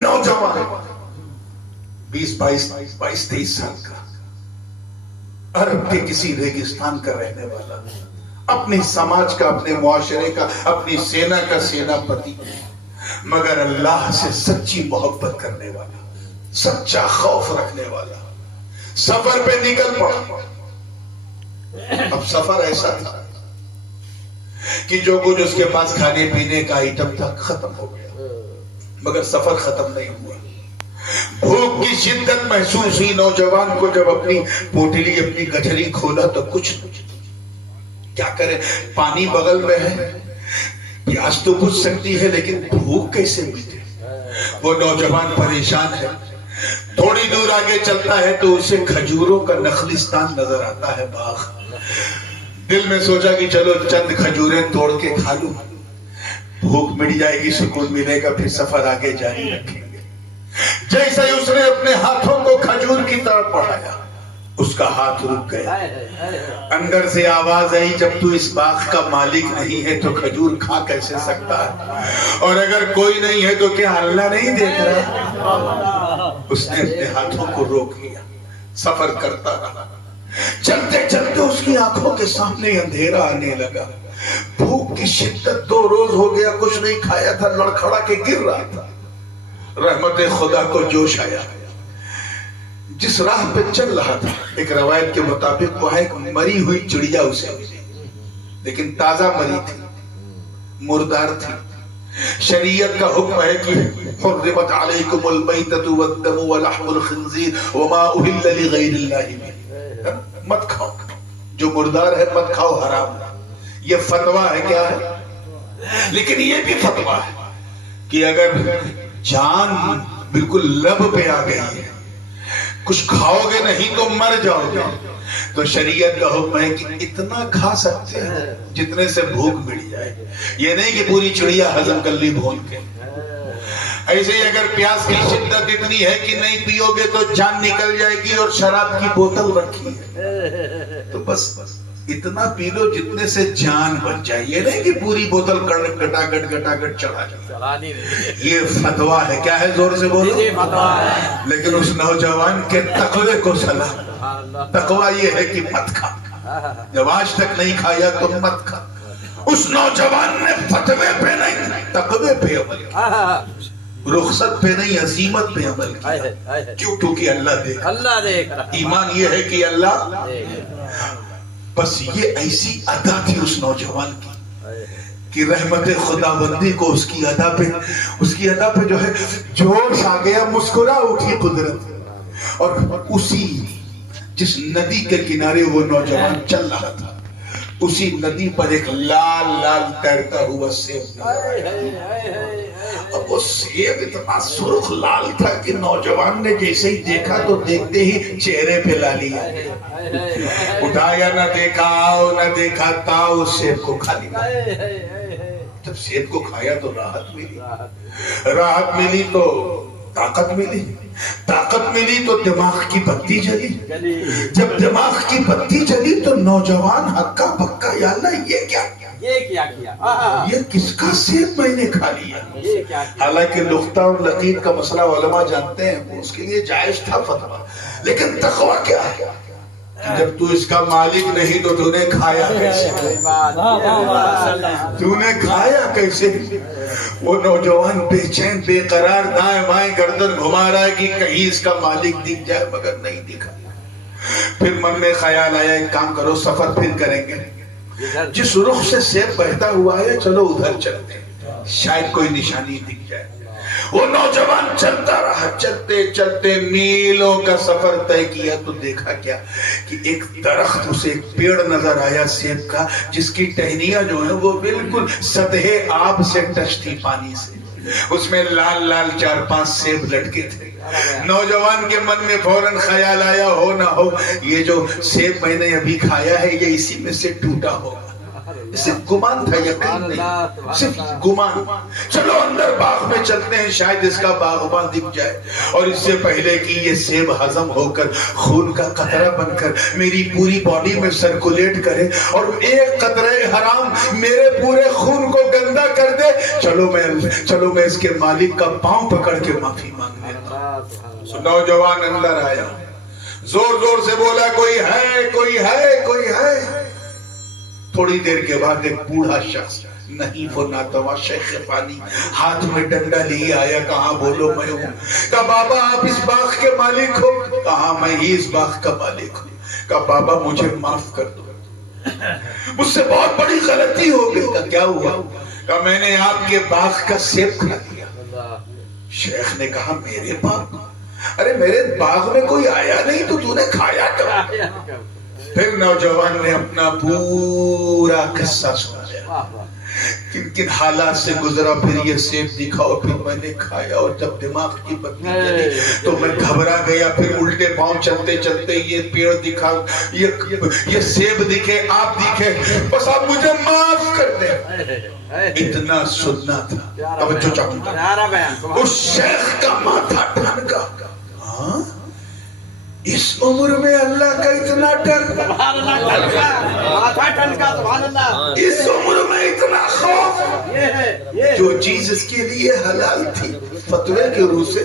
نوجوان 22-23 سال کا عرب کے کسی ریگستان کا رہنے والا، اپنی سماج کا، اپنے معاشرے کا، اپنی سینا کا سینا پتی، مگر اللہ سے سچی محبت کرنے والا، سچا خوف رکھنے والا، سفر پہ نکل پڑا۔ اب سفر ایسا تھا کہ جو کچھ اس کے پاس کھانے پینے کا آئٹم تھا ختم ہو گیا، مگر سفر ختم نہیں ہوا۔ بھوک کی شدت محسوس ہوئی نوجوان کو، جب اپنی پوٹلی، اپنی گٹھری کھولا تو کچھ کیا کرے، پانی بغل میں ہے، پیاس تو بجھ سکتی ہے لیکن بھوک کیسے مٹے؟ وہ نوجوان پریشان ہے۔ تھوڑی دور آگے چلتا ہے تو اسے کھجوروں کا نخلستان نظر آتا ہے، باغ۔ دل میں سوچا کہ چلو چند کھجوریں توڑ کے کھا لوں، بھوک مٹ جائے گی، سکون ملے گا، پھر سفر آگے جاری رکھیں گے۔ جیسے ہی اس نے اپنے ہاتھوں کو کھجور کی طرف بڑھایا، اس کا ہاتھ رک گیا۔ اندر سے آواز آئی، جب تو اس باغ کا مالک نہیں ہے تو کھجور کھا کیسے سکتا ہے؟ اور اگر کوئی نہیں ہے تو کیا اللہ نہیں دیکھ رہا؟ اس نے اپنے ہاتھوں کو روک لیا، سفر کرتا رہا۔ چلتے چلتے اس کی آنکھوں کے سامنے اندھیرا آنے لگا۔ بھوک کی شدت، 2 روز ہو گیا کچھ نہیں کھایا تھا، لڑکھڑا کے گر رہا تھا۔ رحمت خدا کو جوش آیا، جس راہ پہ چل رہا تھا، ایک روایت کے مطابق وہ ایک مری ہوئی چڑیا اسے ملی، لیکن تازہ مری تھی، مردار تھی۔ شریعت کا حکم ہے کہ حرمت علیکم المیتۃ والدم ولحم الخنزیر وما اہل لغیر اللہ بہ، مت کھاؤ، جو مردار ہے مت کھاؤ، حرام ہے۔ یہ فتویٰ ہے، کیا ہے؟ لیکن یہ بھی فتویٰ ہے کہ اگر جان بالکل لب پہ آ گئی ہے، کچھ کھاؤ گے نہیں تو مر جاؤ گے، تو شریعت کا حکم ہے کہ اتنا کھا سکتے ہیں جتنے سے بھوک مٹ جائے۔ یہ نہیں کہ پوری چڑیا ہضم کر لی بھون کے۔ ایسے ہی اگر پیاس کی شدت اتنی ہے کہ نہیں پیو گے تو جان نکل جائے گی، اور شراب کی بوتل رکھی ہے تو بس اتنا پی لو جتنے سے جان بچ جائے۔ یہ نہیں کہ پوری بوتل گٹاگٹ چڑھا جائے۔ یہ فتویٰ ہے، کیا ہے؟ زور سے بولو۔ لیکن اس نوجوان کے تقوی کو سلام۔ تقویٰ یہ ہے کہ مت کھا، جب آج تک نہیں کھایا تو مت کھا۔ اس نوجوان نے فتوے پہ نہیں، تقوی پہ عمل کیا، رخصت پہ نہیں، عزیمت پہ عمل کیا۔ کیوں؟ کیونکہ اللہ دیکھ رہا۔ ایمان یہ ہے کہ اللہ، بس یہ ایسی ادا تھی اس نوجوان کی کہ رحمت خدا بندی کو اس کی ادا پہ جو ہے جوش آ گیا، مسکرا اٹھی قدرت۔ اور اسی جس ندی کے کنارے وہ نوجوان چل رہا تھا، اسی ندی پر ایک لال لال تیرتا ہوا سیب، اب وہ سیب اتنا سرخ لال تھا کہ نوجوان نے جیسے ہی دیکھا تو دیکھتے ہی چہرے پہ لالی آ گئی۔ اٹھایا، نہ دیکھا آؤ نہ دیکھا تاؤ، سیب کو کھا لیا۔ جب سیب کو کھایا تو راحت ملی تو طاقت ملی تو دماغ کی بتی جلی۔ جب دماغ کی بتی جلی تو نوجوان ہکا بکا، یا اللہ یہ کیا یہ کس کا سیب میں نے کھا لیا؟ حالانکہ نقطہ اور لقیط کا مسئلہ علماء جانتے ہیں، اس کے لیے جائز تھا فتویٰ، لیکن تقویٰ کیا ہے؟ جب تو اس کا مالک نہیں تو تو نے کھایا کیسے؟ تو نے کھایا کیسے؟ وہ نوجوان بے چین بے قرار دائیں بائیں گردن گھما رہا ہے کہ کہیں اس کا مالک دکھ جائے، مگر نہیں دکھا۔ پھر من میں خیال آیا، ایک کام کرو، سفر پھر کریں گے، جس رخ سے سیب بہتا ہوا ہے چلو ادھر چلتے ہیں، شاید کوئی نشانی دکھ جائے۔ وہ نوجوان چلتا رہا، چلتے چلتے میلوں کا سفر طے کیا تو دیکھا کیا کہ ایک درخت، اسے ایک پیڑ نظر آیا سیب کا، جس کی ٹہنیاں جو ہیں وہ بالکل سطح آب سے ٹچ تھی، پانی سے۔ اس میں لال لال 4-5 سیب لٹکے تھے۔ نوجوان کے من میں فوراً خیال آیا، ہو نہ ہو یہ جو سیب میں نے ابھی کھایا ہے یہ اسی میں سے ٹوٹا ہوگا۔ صرف گمان تھا، یقین نہیں، صرف گمان۔ چلو اندر باغ میں چلتے ہیں، شاید اس کا باغبان دکھ جائے، اور اس سے پہلے کہ یہ سیب ہضم ہو کر خون کا قطرہ بن کر میری پوری باڈی میں سرکولیٹ کرے اور ایک قطرہ حرام میرے پورے خون کو گندہ ادا کر دے، چلو میں اس کے مالک کا پاؤں پکڑ کے معافی مانگ لیتا ہوں۔ نوجوان اندر آیا، زور زور سے بولا کوئی ہے کوئی ہے کوئی ہے۔ تھوڑی دیر کے بعد ایک بوڑھا شخص نہیں وہ ناتوا شیخ فانی ہاتھ میں ڈنڈا لیے آیا، کہاں بولو میں ہوں۔ کہا بابا آپ اس باغ کے مالک ہو؟ کہا میں ہی اس باغ کا مالک ہوں۔ کہا بابا مجھے معاف کر دو، مجھ سے بہت بڑی غلطی ہو گئی۔ کہا کیا ہوا؟ کہا میں نے آپ کے باغ کا سیب کھا لیا۔ شیخ نے کہا میرے باغ؟ ارے میرے باغ میں کوئی آیا نہیں تو نے کھایا کب؟ پھر نوجوان نے اپنا پورا قصہ سنایا، کن کن حالات سے گزرا، پھر یہ سیب دکھا اور پھر میں نے کھایا، اور جب دماغ کی بتی جلی تو میں گھبرا گیا، پھر الٹے پاؤں چلتے چلتے یہ پیڑ دکھا، یہ سیب دکھے، آپ دکھے، بس آپ مجھے معاف کر دیں۔ اتنا سننا تھا، توجہ چاہوں گا، اس شیخ کا ماتھا ٹھنکا۔ ہاں اس عمر میں اللہ کا اتنا ڈر، اس عمر میں اتنا خوف، جو چیز اس کے لیے حلال تھی فتوے کے روح سے،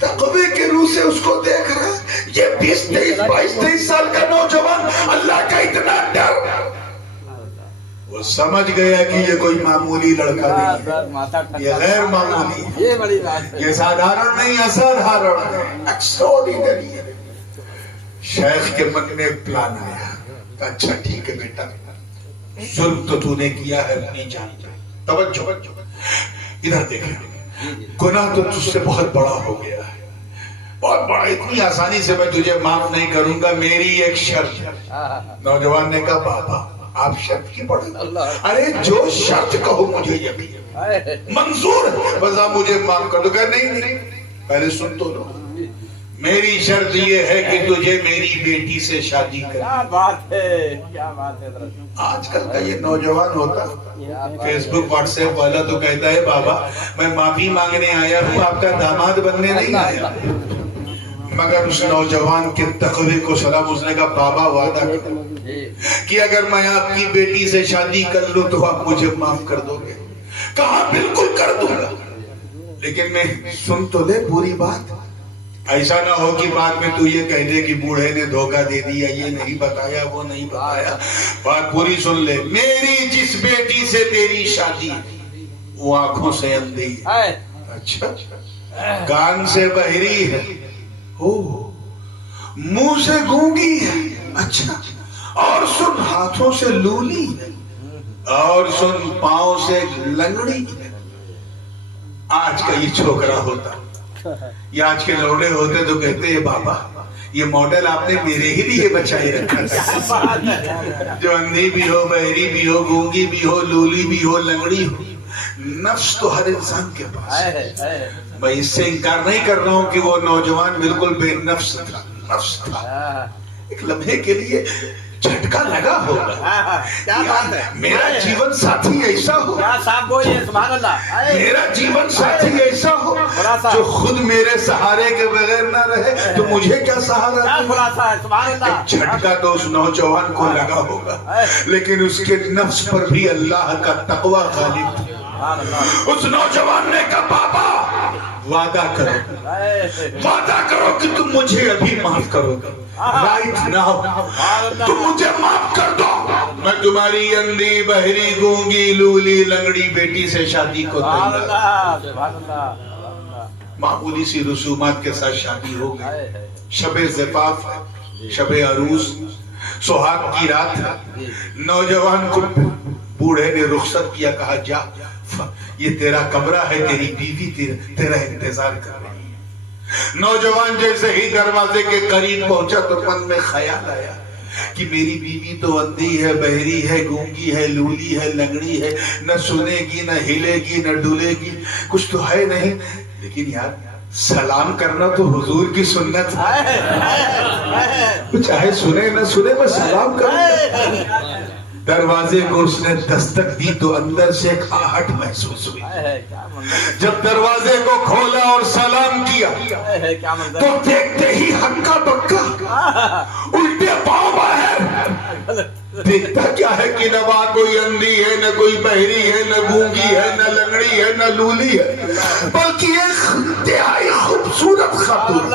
تقوی کے روح سے اس کو دیکھ رہا۔ یہ 20 22 سال کا نوجوان، اللہ کا اتنا ڈر، وہ سمجھ گیا کہ یہ کوئی معمولی لڑکا نہیں، یہ غیر معمولی، یہ سادھارن نہیں، اسادھارن ہے، ایکسٹراڈینری ہے۔ شیخ کے من میں ایک پلان آیا، کہا اچھا ٹھیک ہے بیٹا، ظلم تو نے کیا ہے نہیں جانتا، توجہ ادھر دیکھیں، گناہ تو تجھ سے بہت بڑا ہو گیا ہے، بہت بڑا، اتنی آسانی سے میں تجھے معاف نہیں کروں گا، میری ایک شرط ہے۔ نوجوان نے کہا بابا آپ شرط کی پڑھیں؟ ارے جو شرط کہو مجھے یقین منظور ہے، بس آپ مجھے معاف کر دو۔ کہا نہیں پہلے سن تو لو، میری شرط یہ ہے کہ تجھے میری بیٹی سے شادی کرنی۔ کیا بات ہے، کیا بات ہے۔ آج کل کا یہ نوجوان ہوتا فیس بک واٹس ایپ والا تو کہتا ہے بابا میں معافی مانگنے آیا ہوں، آپ کا داماد بننے نہیں آیا۔ مگر اس نوجوان کے تقوی کو سلام، اس نے کہا بابا وعدہ کرو کہ اگر میں آپ کی بیٹی سے شادی کر لوں تو آپ مجھے معاف کر دو گے؟ کہا بالکل کر دوں گا، لیکن میں سن تو لے پوری بات، ایسا نہ ہو کہ بعد میں تو یہ کہہ دے کہ بوڑھے نے دھوکہ دے دیا، یہ نہیں بتایا وہ نہیں بتایا۔ بات پوری سن لے، میری جس بیٹی سے تیری شادی وہ آنکھوں سے اندھی ہے، اچھا کان سے بہری ہے، منہ سے گونگی ہے، اچھا اور سن ہاتھوں سے لولی ہے، اور سن پاؤں سے لنگڑی ہے۔ آج کا یہ چھوکرا ہوتا، یہ آج کے لوڑے ہوتے تو کہتے ہیں بابا یہ ماڈل آپ نے میرے ہی لیے بچائی رکھا تھا، جو اندھی بھی ہو، بہری بھی ہو، گونگی بھی ہو، لولی بھی ہو، لنگڑی ہو، نفس تو ہر انسان کے پاس ہے۔ میں اس سے انکار نہیں کر رہا ہوں کہ وہ نوجوان بالکل بے نفس تھا، نفس تھا، ایک لمحے کے لیے جھٹکا لگا ہوگا، میرا جیون ساتھی ایسا ہو، میرا جیون ساتھی ایسا ہو جو خود میرے سہارے کے بغیر نہ رہے تو مجھے کیا سہارا دے؟ جھٹکا تو اس نوجوان کو لگا ہوگا، لیکن اس کے نفس پر بھی اللہ کا تقوی غالب تھا۔ اس نوجوان نے کہا بابا وعدہ کرو کہ تم مجھے ابھی معاف کرو گے، رائٹ ناؤ تم مجھے معاف کر دو، میں تمہاری اندھی بہری گونگی لولی لنگڑی بیٹی سے شادی کو تیار۔ معمولی سی رسومات کے ساتھ شادی ہو گئی، شب زفاف ہے، شب عروس، سہاگ کی رات ہے۔ نوجوان کو بوڑھے نے رخصت کیا، کہا جا یہ تیرا کمرہ ہے، تیری بیوی تیرا انتظار کر رہی ہے۔ نوجوان جیسے ہی دروازے کے قریب پہنچا تو من میں خیال آیا کہ میری بیوی تو اندھی ہے، بہری ہے، گونگی ہے، لولی ہے، لنگڑی ہے، نہ سنے گی، نہ ہلے گی، نہ ڈولے گی، کچھ تو ہے نہیں، لیکن یار سلام کرنا تو حضور کی سنت ہے، چاہے سنے نہ سنے میں سلام کروں۔ دروازے کو اس نے دستک دی تو اندر سے ایک آہٹ محسوس ہوئی۔ جب دروازے کو کھولا اور سلام کیا تو دیکھتے ہی ہکا بکا الٹے پاؤں باہر، دیکھتا کیا ہے کہ نہ وہاں کوئی اندھی ہے، نہ کوئی بہری ہے، نہ گونگی ہے، نہ لنگڑی ہے، نہ لولی ہے، بلکہ ایک انتہائی خوبصورت خاتون،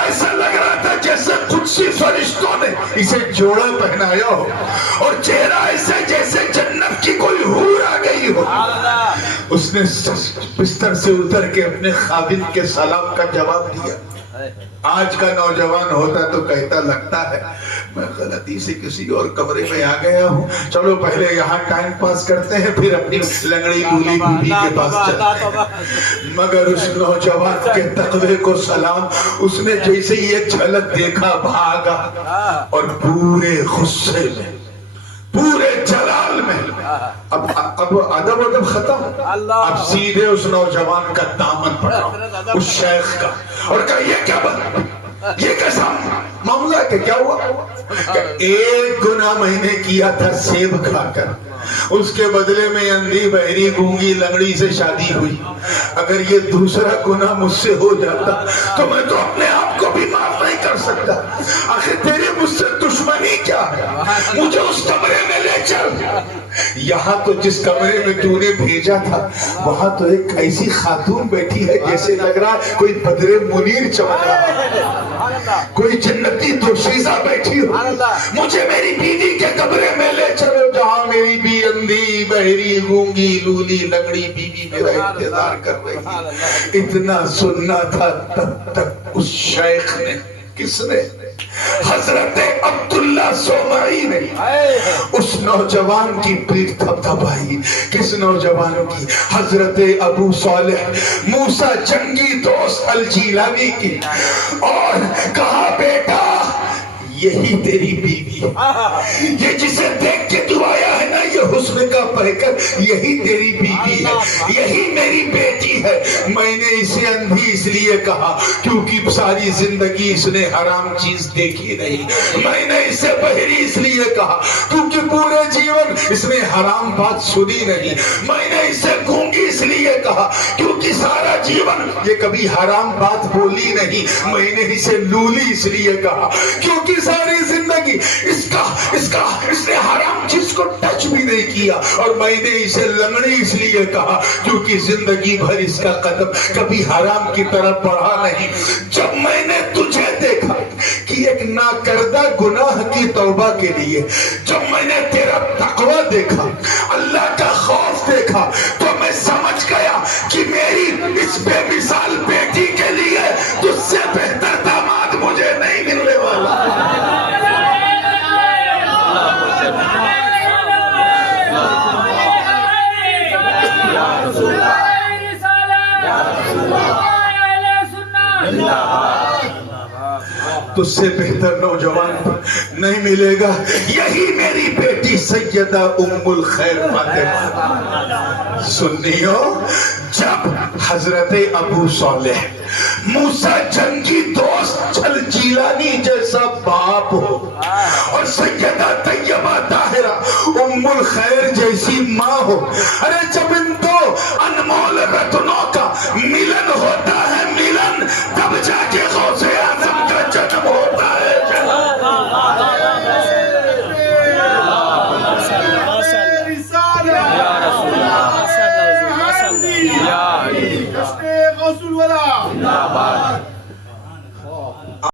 ایسا لگ رہا تھا جیسے قدسی فرشتوں نے اسے جوڑا پہنایا ہو، اور چہرہ ایسے جیسے جنت کی کوئی حور آ گئی ہو۔ اس نے بستر سے اتر کے اپنے خاوند کے سلام کا جواب دیا۔ آج کا نوجوان ہوتا تو کہتا لگتا ہے میں غلطی سے کسی اور کمرے میں آ گیا ہوں، چلو پہلے یہاں ٹائم پاس کرتے ہیں پھر اپنی لنگڑی لولی بیوی کے پاس چلتے ہیں۔ مگر اس نوجوان کے تقوی کو سلام، اس نے جیسے ہی ایک جھلک دیکھا بھاگا، اور پورے غصے میں، پورے جلال میں، اب ادب ختم، اب سیدھے اس نوجوان کا دامن پڑا اس شیخ کا، اور کہا یہ کیا بنا، یہ کیسا معاملہ ہے، کہ کیا ہوا؟ کہ ایک گناہ میں نے کیا تھا سیب کھا کر، اس کے بدلے میں اندھی بہری گونگی لنگڑی سے شادی ہوئی، اگر یہ دوسرا گناہ مجھ سے ہو جاتا تو میں تو اپنے آپ کو بھی معاف نہیں کر سکتا، آخر تیری مجھ سے دشمنی کیا ہے، مجھے اس کمرے میں لے چل۔ یہاں تو جس کمرے میں تو نے بھیجا تھا وہاں تو ایک ایسی خاتون بیٹھی ہے جیسے لگ رہا ہے کوئی بدر منیر چمک رہا ہے، کوئی جنتی دوشیزہ بیٹھی ہو، مجھے میری بیوی کے کمرے میں لے چلو جہاں میری بھی اندھی بہری گونگی لولی لنگڑی بیوی میرا انتظار کر رہی ہے۔ اتنا سننا تھا تب تک اس شیخ نے، کس نے؟ حضرت عبداللہ سومائی نے اس نوجوان کی پیٹھ تھپتھپائی۔ کس نوجوان کی؟ حضرت ابو صالح موسیٰ جنگی دوست الجیلانی کی، اور کہا بیٹا یہی تیری بیوی، یہ جسے دیکھ کے تو آیا ہے نا یہ حسن کا پیکر، یہی تیری بیوی ہے، یہی میری بیٹی ہے۔ میں نے اسے اندھی اس لیے کہا کیونکہ ساری زندگی اس نے حرام چیز دیکھی نہیں، میں نے اسے بہری اس لیے کہا کیونکہ پورے جیون اس نے حرام بات سنی نہیں، میں نے اسے گونگی اس لیے کہا کیونکہ سارا جیون یہ کبھی حرام بات بولی نہیں، میں نے اسے لولی اس لیے کہا کیونکہ ساری زندگی اس نے حرام چیز کو ٹچ بھی نہیں کیا، اور میں نے اسے لنگڑی اس لیے کہا کیونکہ زندگی بھر اس کا قدم کبھی حرام کی طرف بڑھا نہیں۔ جب میں نے تجھے دیکھا کہ ایک ناکردہ گناہ کی توبہ کے لیے، جب میں نے تیرا تقوی دیکھا، اللہ کا خوف دیکھا، تو میں سمجھ گیا کہ میری اس بے مثال بیٹی کے لیے تجھ سے بہتر داماد مجھے نہیں ملنے والا۔ تجھ سے بہتر نوجوان نہیں ملے گا، یہی میری بیٹی سیدہ ام الخیر فاطمہ۔ سنیو، جب حضرت ابو صالح موسیٰ جنگی دوست الجیلانی جیسا باپ ہو، اور سیدہ طیبہ طاہرہ ام الخیر جیسی ماں ہو، ارے جب ان دو انمول رتنوں کا ملن ہوتا ہے، ملن، تب جا کے غوث اعظم